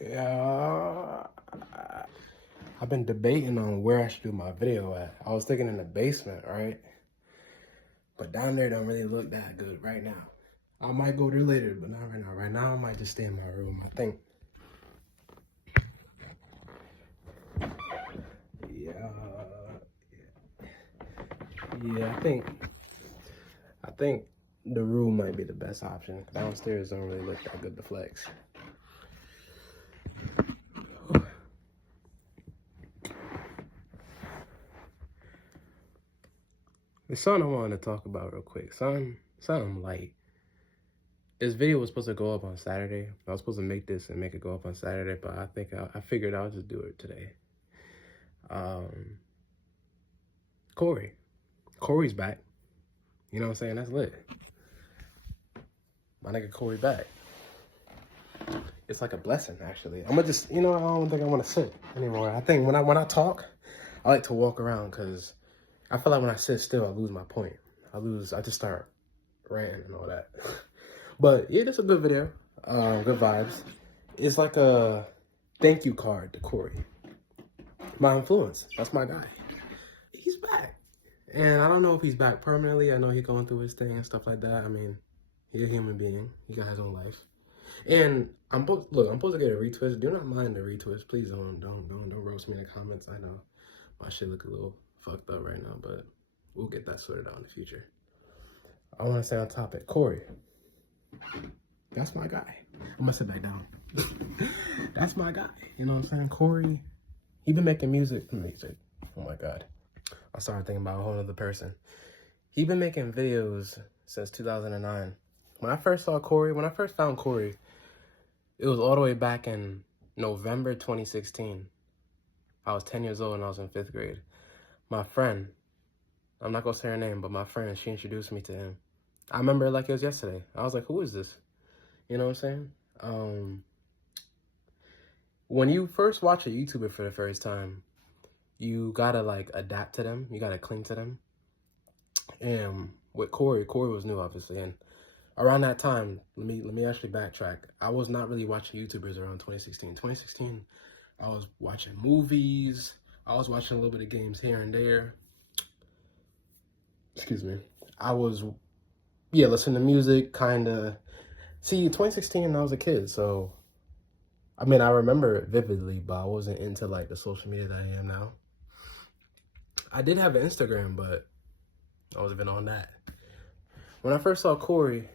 Yeah. I've been debating on where I should do my video at. I was thinking in the basement, right? But down there don't really look that good right now. I might go there later, but not right now. Right now, I might just stay in my room. I think. Yeah. Yeah, I think the room might be the best option. Downstairs don't really look that good to flex. There's something I wanted to talk about real quick. Something light. This video was supposed to go up on Saturday. I was supposed to make this and make it go up on Saturday, but I think I figured I'll just do it today. Corey's back. You know what I'm saying? That's lit. My nigga Corey back. It's like a blessing, actually. I'm gonna just, I don't think I want to sit anymore. I think when I talk, I like to walk around because I feel like when I sit still, I lose my point. I just start ranting and all that. But yeah, that's a good video. Good vibes. It's like a thank you card to Corey. My influence. That's my guy. He's back. And I don't know if he's back permanently. I know he's going through his thing and stuff like that. I mean, he's a human being. He got his own life. And I'm supposed to get a retwist. Do not mind the retwist. Please don't roast me in the comments. I know my shit look a little fucked up right now, but we'll get that sorted out in the future. I want to stay on topic. Corey. That's my guy. I'm gonna sit back down. That's my guy. You know what I'm saying? Corey, he been making music. Oh my God. I started thinking about a whole other person. He been making videos since 2009. When I first found Corey, it was all the way back in November 2016. I was 10 years old and I was in 5th grade. My friend, I'm not gonna say her name, but my friend, she introduced me to him. I remember it like it was yesterday. I was like, who is this? You know what I'm saying? When you first watch a YouTuber for the first time, you gotta like adapt to them. You gotta cling to them. And with Corey was new, obviously. And around that time, let me actually backtrack. I was not really watching YouTubers around 2016. 2016, I was watching movies. I was watching a little bit of games here and there. Excuse me. I was, listening to music, kind of. See, 2016, I was a kid, so, I mean, I remember it vividly, but I wasn't into, like, the social media that I am now. I did have an Instagram, but I wasn't even on that. When I first saw Corey,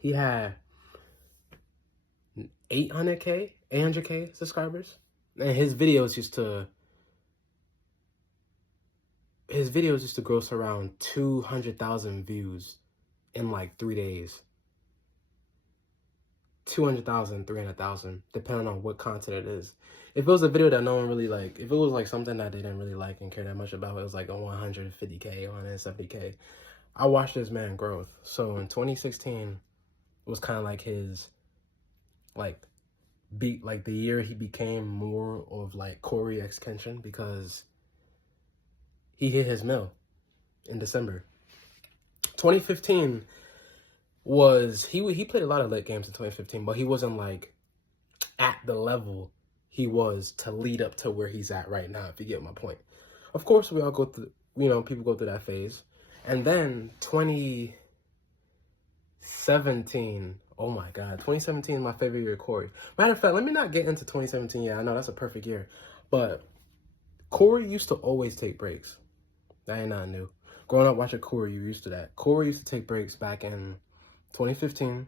he had 800K subscribers, and his videos used to gross around 200,000 views in like 3 days. 200,000, 300,000, depending on what content it is. If it was a video that no one really liked, if it was like something that they didn't really like and care that much about, it was like a 150K, 170K. I watched this man growth. So in 2016, it was kind of like his, like the year he became more of like Corey X Kenshin, because he hit his mill in December. 2015 was, he played a lot of lit games in 2015, but he wasn't like at the level he was to lead up to where he's at right now, if you get my point. Of course, we all go through, people go through that phase. And then 2017, oh my God, 2017 is my favorite year of Corey. Matter of fact, let me not get into 2017 yet. I know that's a perfect year. But Corey used to always take breaks. That ain't nothing new. Growing up watching Corey, you're used to that. Corey used to take breaks back in 2015,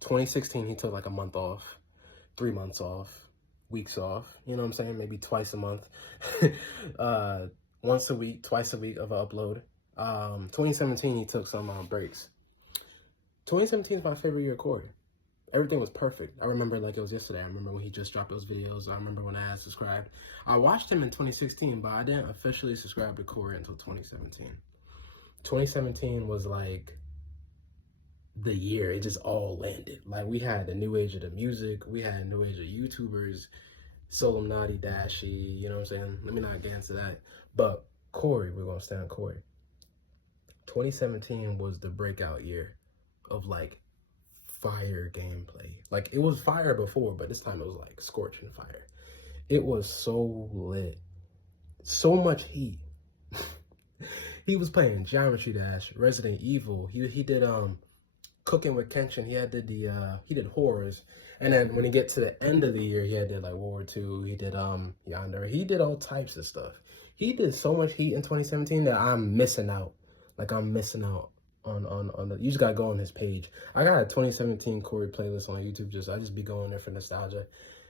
2016, he took like a month off, 3 months off, weeks off, you know what I'm saying? Maybe twice a month, once a week, twice a week of an upload. 2017, he took some breaks. 2017 is my favorite year of Corey. Everything was perfect. I remember like it was yesterday. I remember when he just dropped those videos. I remember when I had subscribed. I watched him in 2016, but I didn't officially subscribe to Corey until 2017. 2017 was like the year it just all landed. Like, we had the new age of the music, we had a new age of YouTubers, Solemnati, Dashy, you know what I'm saying? Let me not get into that. But Corey, we're gonna stay on Corey. 2017 was the breakout year of like fire gameplay. Like, it was fire before, but this time it was like scorching fire. It was so lit. So much heat. He was playing Geometry Dash, Resident Evil. He did Cooking with Kenshin. He did horrors. And then when he get to the end of the year, he did like World War II. He did Yonder. He did all types of stuff. He did so much heat in 2017 that I'm missing out. Like, I'm missing out on the, you just gotta go on his page. I got a 2017 Corey playlist on YouTube. I just be going there for nostalgia.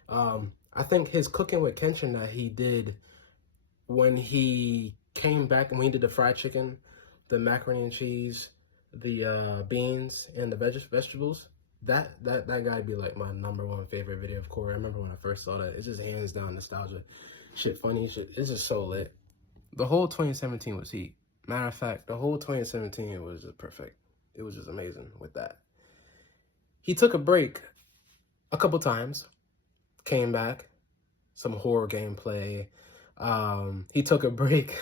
I think his Cooking with Kenshin that he did when he came back and when he did the fried chicken, the macaroni and cheese, the beans and the vegetables, that gotta be like my #1 favorite video of Corey. I remember when I first saw that. It's just hands down nostalgia. Shit funny, shit. It's just so lit. The whole 2017 was heat. Matter of fact, the whole 2017 was just perfect. It was just amazing with that. He took a break a couple times, came back, some horror gameplay. He took a break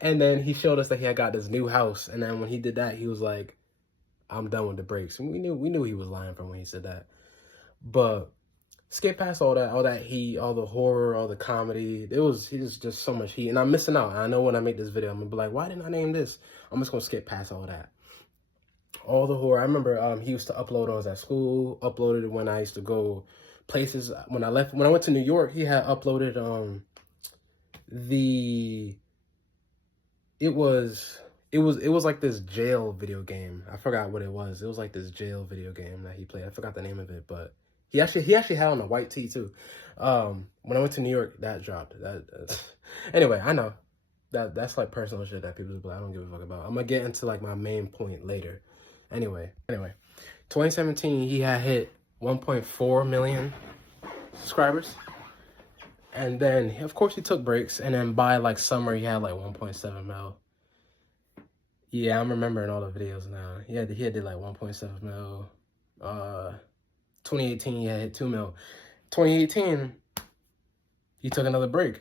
and then he showed us that he had got this new house. And then when he did that, he was like, I'm done with the breaks. And we knew he was lying from when he said that. But skip past all that heat, all the horror, all the comedy. He was just so much heat. And I'm missing out. And I know when I make this video, I'm gonna be like, why didn't I name this? I'm just gonna skip past all that. All the horror. I remember he used to upload when I was at school, uploaded it when I used to go places. When I went to New York, he had uploaded it was like this jail video game. I forgot what it was. It was like this jail video game that he played. I forgot the name of it, but he actually had on a white tee too. When I went to New York, that dropped. Anyway, I know that's like personal shit that people be like, I don't give a fuck about. I'm gonna get into like my main point later. Anyway, 2017 he had hit 1.4 million subscribers. And then, of course, he took breaks. And then by, like, summer, he had, like, 1.7 mil. Yeah, I'm remembering all the videos now. He had did, like, 1.7 mil. 2018, he had hit 2 mil. 2018, he took another break.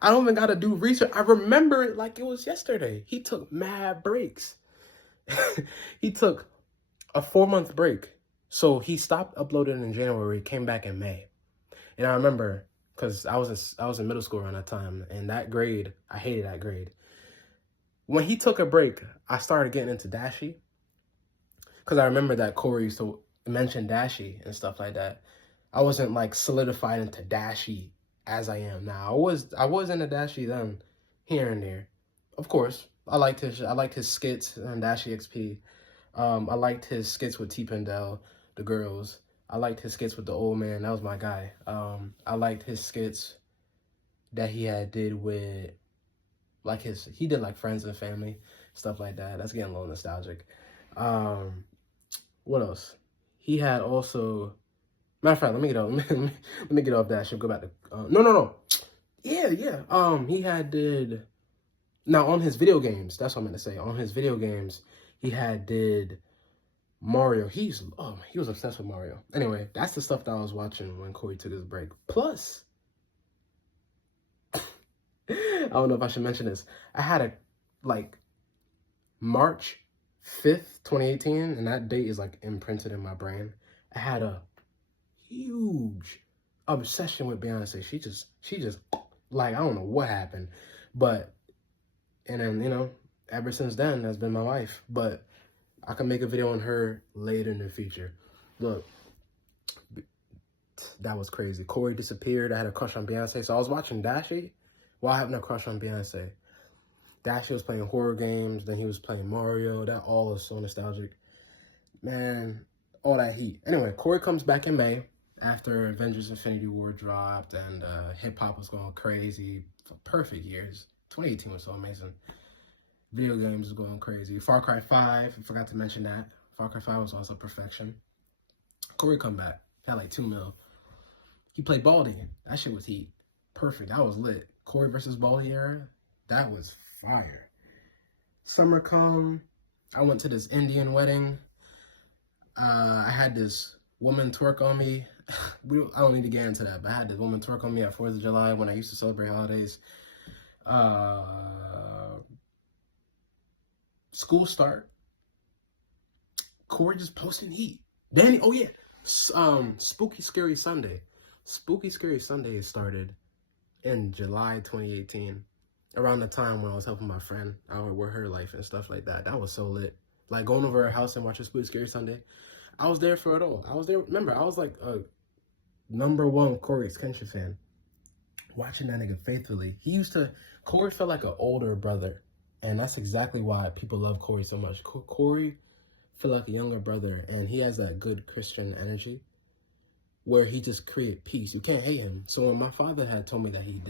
I don't even got to do research. I remember it like it was yesterday. He took mad breaks. He took a 4-month break. So he stopped uploading in January, came back in May. And I remember, because I was in middle school around that time, and that grade, I hated that grade. When he took a break, I started getting into Dashi, because I remember that Corey used to mention Dashi and stuff like that. I wasn't like solidified into Dashi as I am now. I was into Dashi then, here and there. Of course, I liked his skits on Dashi XP. I liked his skits with T Pendel, the girls. I liked his skits with the old man. That was my guy. I liked his skits that he did with, like, he did, like, Friends and Family, stuff like that. That's getting a little nostalgic. What else? He had also, matter of fact, let me get off that. Should go back to, no. Yeah. He now on his video games, that's what I'm going to say. On his video games, he did Mario. He was obsessed with Mario. Anyway, that's the stuff that I was watching when Corey took his break. Plus, I don't know if I should mention this. I had March 5th, 2018, and that date is like imprinted in my brain. I had a huge obsession with Beyonce. She just like, I don't know what happened, and then, ever since then, that's been my wife. But I can make a video on her later in the future. Look, that was crazy. Corey disappeared. I had a crush on Beyonce. So I was watching Dashi while having a crush on Beyonce. Dashi was playing horror games. Then he was playing Mario. That all was so nostalgic. Man, all that heat. Anyway, Corey comes back in May after Avengers Infinity War dropped and hip-hop was going crazy. Perfect years. 2018 was so amazing. Video games was going crazy. Far Cry 5, I forgot to mention that. Far Cry 5 was also perfection. Corey come back, had like 2 mil. He played Baldy. That shit was heat. Perfect, that was lit. Corey versus Baldy era, that was fire. Summer come, I went to this Indian wedding. I had this woman twerk on me. I don't need to get into that, but I had this woman twerk on me at 4th of July when I used to celebrate holidays. School start. Corey just posting heat. Danny, oh yeah, Spooky Scary Sunday. Spooky Scary Sunday started in July 2018, around the time when I was helping my friend out with her life and stuff like that. That was so lit. Like going over her house and watching Spooky Scary Sunday. I was there for it all. I was there. Remember, I was like a #1 Corey Kenshin fan. Watching that nigga faithfully. Corey felt like an older brother. And that's exactly why people love Corey so much. Corey felt like a younger brother, and he has that good Christian energy where he just created peace. You can't hate him. So when my father had told me that he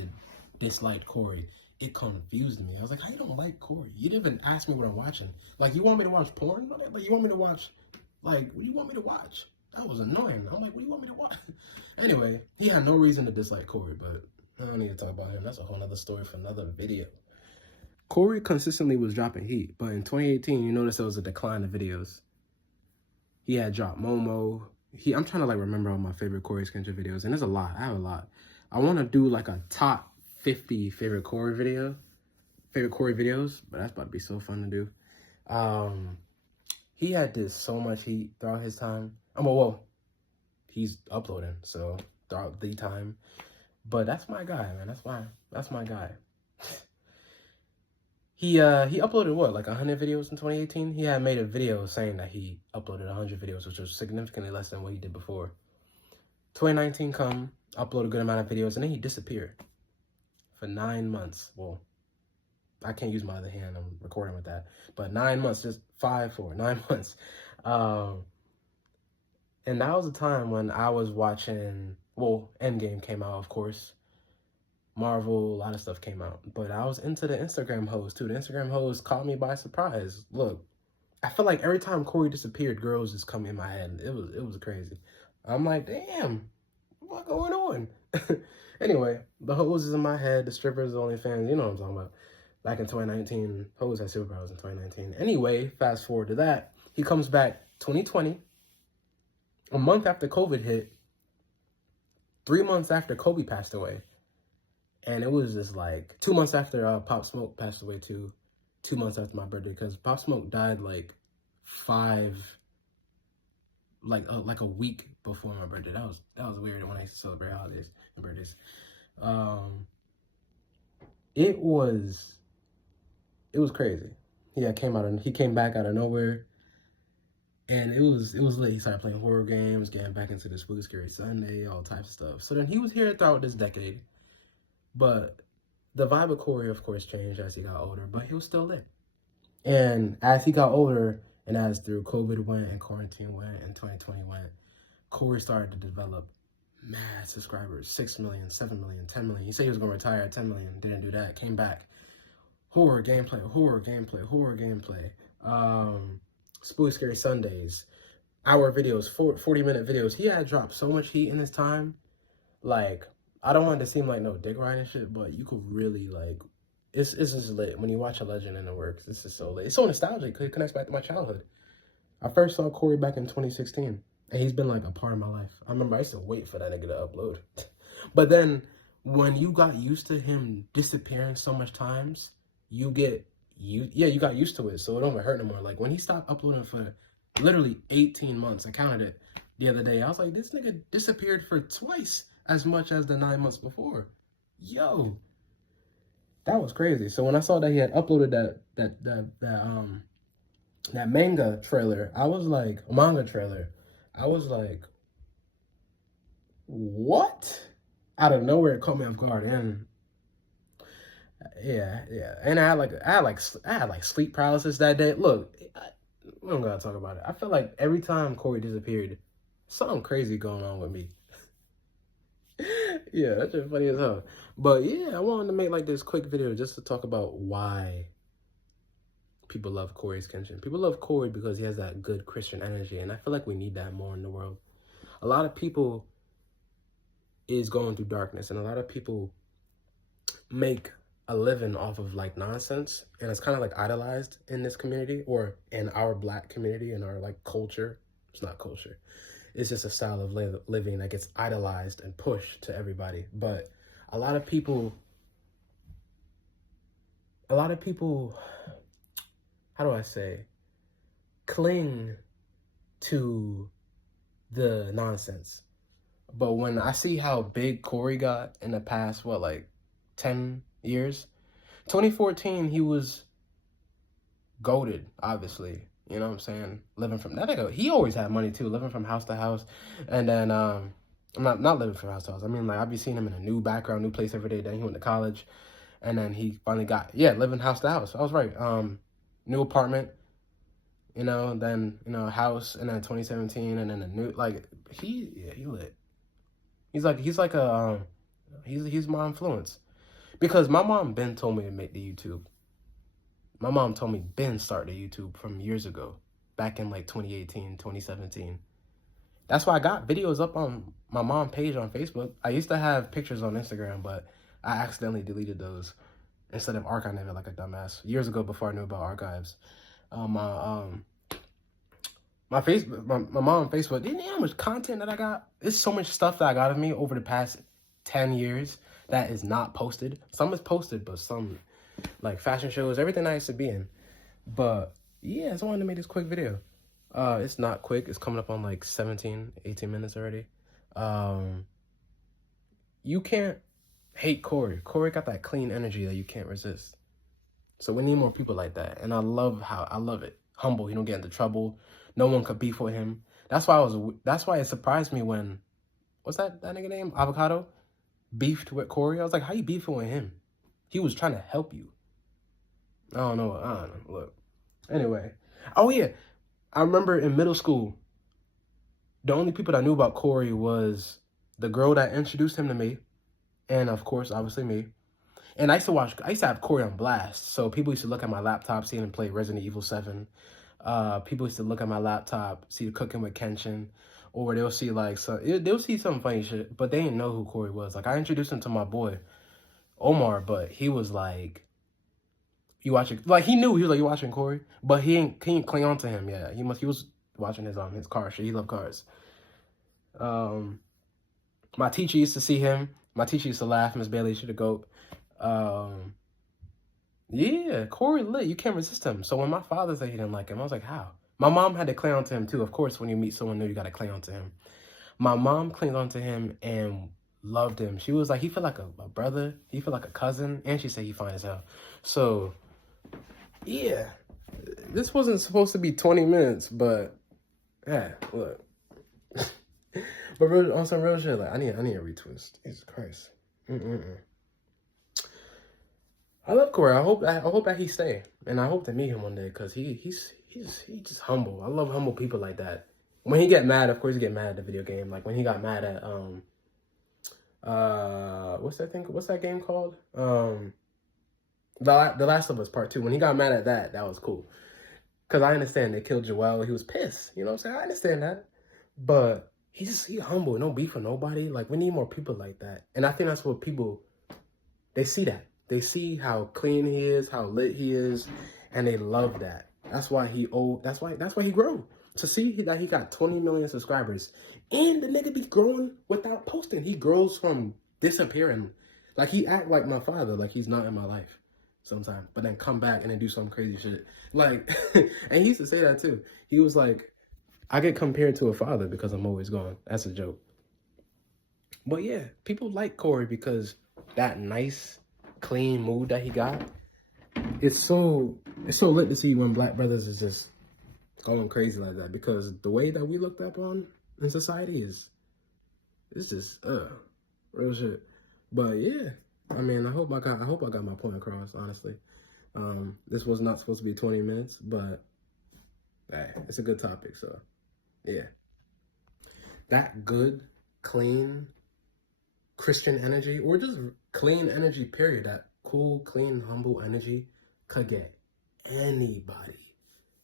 disliked Corey, it confused me. I was like, how you don't like Corey? You didn't even ask me what I'm watching. Like, you want me to watch porn? Like, you want me to watch, like, what do you want me to watch? That was annoying. I'm like, what do you want me to watch? Anyway, he had no reason to dislike Corey, but I don't need to talk about him. That's a whole other story for another video. Corey consistently was dropping heat, but in 2018, you notice there was a decline of videos. He had dropped Momo. I'm trying to like remember all my favorite Corey Kenshin videos, and there's a lot. I have a lot. I want to do like a top 50 favorite Corey videos, but that's about to be so fun to do. He had this so much heat throughout his time. Well, he's uploading, so throughout the time. But that's my guy, man. That's my guy. He uploaded what, like 100 videos in 2018? He had made a video saying that he uploaded 100 videos, which was significantly less than what he did before. 2019 upload a good amount of videos, and then he disappeared for 9 months. Well, I can't use my other hand. I'm recording with that. But 9 months, just 9 months. And that was a time when I was watching, well, Endgame came out, of course. Marvel, a lot of stuff came out. But I was into the Instagram hoes, too. The Instagram hoes caught me by surprise. Look, I feel like every time Corey disappeared, girls just come in my head. It was crazy. I'm like, damn, what's going on? Anyway, the hoes is in my head. The strippers, the OnlyFans, you know what I'm talking about. Back in 2019, hoes had superpowers in 2019. Anyway, fast forward to that. He comes back 2020, a month after COVID hit, 3 months after Kobe passed away. And it was just like 2 months after Pop Smoke passed away too. 2 months after my birthday, because Pop Smoke died like a week before my birthday. That was weird when I used to celebrate holidays and birthdays. It was crazy. He came back out of nowhere, and it was lit. He started playing horror games, getting back into the Spooky Scary Sunday, all types of stuff. So then he was here throughout this decade. But the vibe of Corey, of course, changed as he got older, but he was still lit. And as he got older, and as through COVID went and quarantine went and 2020 went, Corey started to develop mad subscribers, 6 million, 7 million, 10 million. He said he was going to retire at 10 million, didn't do that, came back. Horror gameplay. Spooky Scary Sundays, hour videos, 40-minute videos. He had dropped so much heat in his time, like, I don't want it to seem like no dick riding shit, but you could really, like, it's just lit. When you watch a legend in the works, this is so lit. It's so nostalgic because it connects back to my childhood. I first saw Corey back in 2016, and he's been, like, a part of my life. I remember I used to wait for that nigga to upload. But then, when you got used to him disappearing so much times, you got used to it, so it don't even hurt no more. Like, when he stopped uploading for literally 18 months, I counted it the other day, I was like, this nigga disappeared for twice as much as the 9 months before. Yo, that was crazy. So when I saw that he had uploaded that manga trailer, manga trailer, I was like, what? Out of nowhere, it caught me off guard. And yeah. And I had like sleep paralysis that day. Look, we don't gotta talk about it. I feel like every time Corey disappeared, something crazy going on with me. Yeah, that's just funny as hell. But yeah, I wanted to make like this quick video just to talk about why people love Corey Kenshin. People love Corey because he has that good Christian energy, and I feel like we need that more in the world. A lot of people is going through darkness, and a lot of people make a living off of like nonsense, and it's kind of like idolized in this community, or in our Black community, in our like culture. It's not culture. It's just a style of living that gets idolized and pushed to everybody. But a lot of people, how do I say, cling to the nonsense. But when I see how big Corey got in the past, what, like 10 years? 2014, he was goated, obviously. You know what I'm saying? Living from that nigga, he always had money too, living from house to house. And then I'm not living from house to house. I mean, like, I'd be seeing him in a new background, new place every day. Then he went to college, and then he finally got living house to house. I was right. New apartment, you know, then house, and then 2017, and then a new, like, he lit. He's my influence, because my mom Ben told me to make the YouTube. My mom told me Ben started YouTube from years ago, back in like 2018, 2017. That's why I got videos up on my mom page on Facebook. I used to have pictures on Instagram, but I accidentally deleted those instead of archiving it like a dumbass years ago before I knew about archives. My Facebook, my mom on Facebook, you know how much content that I got? There's so much stuff that I got of me over the past 10 years that is not posted. Some is posted, but some, like fashion shows, everything I used to be in. But yeah, so I wanted to make this quick video. It's not quick. It's coming up on like 17, 18 minutes already. You can't hate Corey. Corey got that clean energy that you can't resist. So we need more people like that. And I love it. Humble. He don't get into trouble. No one could beef with him. That's why it surprised me when, what's that nigga name? Avocado? Beefed with Corey. I was like, how you beefing with him? He was trying to help you. I don't know. Look. Anyway. Oh, yeah. I remember in middle school, the only people that knew about Corey was the girl that introduced him to me. And, of course, obviously me. And I used to have Corey on blast. So people used to look at my laptop, seeing him play Resident Evil 7. People used to look at my laptop, see the Cooking with Kenshin. Or they'll see, like, they'll see some funny shit. But they didn't know who Corey was. Like, I introduced him to my boy, Omar. But he was like, you watching? Like, he knew. He was like, you watching Corey? But he ain't cling on to him. Yeah, he was watching his car shit. He loved cars. My teacher used to see him. My teacher used to laugh. Miss Bailey, she the GOAT. Yeah, Corey lit. You can't resist him. So when my father said he didn't like him, I was like, how? My mom had to cling on to him too. Of course, when you meet someone new, you got to cling on to him. My mom clinged on to him and loved him. She was like, he felt like a brother. He felt like a cousin. And she said he fine as hell. So, yeah. This wasn't supposed to be 20 minutes, but, yeah, look. But on some real shit, like, I need a retwist. Jesus Christ. I love Corey. I hope that he stay, and I hope to meet him one day, because he's just humble. I love humble people like that. When he get mad, of course he get mad at the video game. Like when he got mad at what's that game called? The Last of Us Part 2. When he got mad at that was cool. Cause I understand they killed Joel. He was pissed. You know what I'm saying? I understand that, but he's humble. No beef with nobody. Like we need more people like that, and I think that's what people, they see that. They see how clean he is, how lit he is, and they love that. That's why he grew. To see that he got 20 million subscribers, and the nigga be growing without posting. He grows from disappearing. Like he act like my father, like he's not in my life sometimes, but then come back and then do some crazy shit. Like, and he used to say that too. He was like, I get compared to a father because I'm always gone. That's a joke. But yeah, people like Corey because that nice, clean mood that he got. It's so lit to see when black brothers is just going crazy like that, because the way that we looked up on in society is just real shit. But yeah, I mean, I hope I got my point across, honestly. This was not supposed to be 20 minutes, but hey, it's a good topic, so yeah. That good, clean Christian energy, or just clean energy, period, that cool, clean, humble energy could get anybody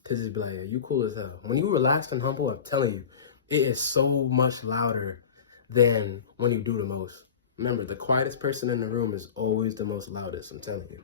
to just be like, yeah, you cool as hell. When you relaxed and humble, I'm telling you, it is so much louder than when you do the most. Remember, the quietest person in the room is always the most loudest, I'm telling you.